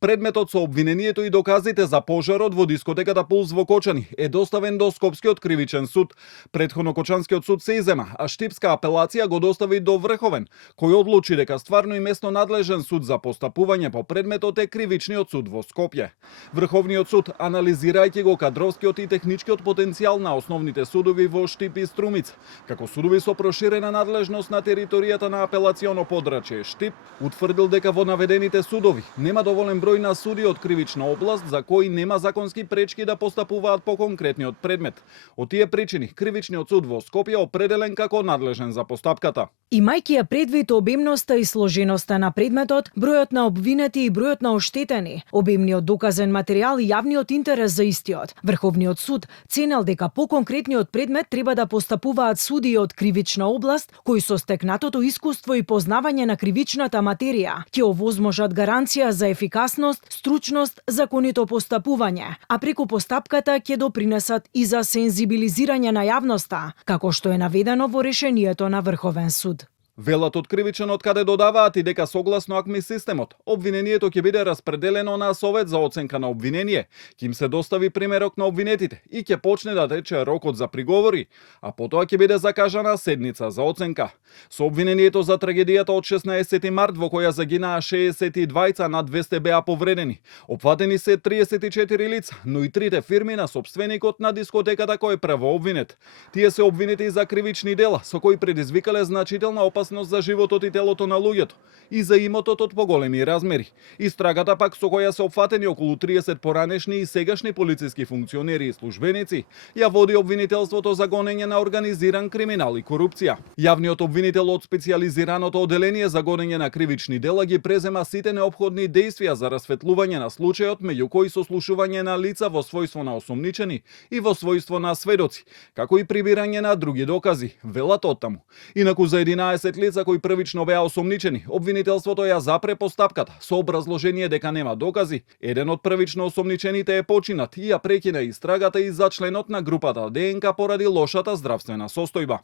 Предметот со обвинението и доказите за пожарот во дискотеката Пулс во Кочани е доставен до Скопскиот кривичен суд. Претходно Кочанскиот суд се иззема, а Штипска апелација го достави до Врховен, кој одлучи дека стварно и местно надлежен суд за постапување по предметот е Кривичниот суд во Скопје. Врховниот суд, анализирајќи го кадровскиот и техничкиот потенцијал на основните судови во Штип и Струмица, како судови со проширена надлежност на територијата на апелационо подрачје Штип, утврдил дека во наведените судови нема доволен број на суди од кривична област за кои нема законски пречки да постапуваат по конкретниот предмет. Од тие причини, Кривичниот суд во Скопје определен како надлежен за постапката. Имајќи ја предвид обемноста и сложеноста на предметот, бројот на обвинети и бројот на оштетени, обемниот доказен материјал и јавниот интерес за истиот, Врховниот суд ценел дека по конкретниот предмет треба да постапуваат судии од кривична област кои со стекнатото искуство и познавање на кривичната материја ќе овозможат гаранција за ефикасност, стручност, законито постапување, а преку постапката ќе допринесат и за сензибилизирање на јавноста, како што е наведено во решението на Врховен суд. Велат од Кривичанот каде додаваат и дека согласно АКМИ системот, обвинението ќе биде распределено на Совет за оценка на обвинение, ќе им се достави примерок на обвинетите и ќе почне да тече рокот за приговори, а потоа ќе биде закажана седница за оценка. Со обвинението за трагедијата од 16 март во која загинаа 62 над 200 беа повредени. Опфатени се 34 лица, но и трите фирми на сопственикот на дискотеката кој е првообвинет. Тие се обвинети за кривични дела со кои предизвикале значителна опасност за животот и телото на луѓето и за имотот од поголеми размери. Истрагата пак со која се опфатени околу 30 поранешни и сегашни полициски функционери и службеници ја води обвинителството за гонење на организиран криминал и корупција. Јавниот обвинител од специјализираното оделение за гонење на кривични дела ги презема сите неопходни дејствија за расветлување на случајот, меѓу кои сослушување на лица во својство на осомничени и во својство на сведоци, како и прибирање на други докази, велат оттаму. Инаку за 11 лица кои првично беа осомничени, обвинителството ја запре постапката со образложение дека нема докази. Еден од првично осомничените е починат и ја прекина истрагата и за членот на групата ДНК поради лошата здравствена состојба.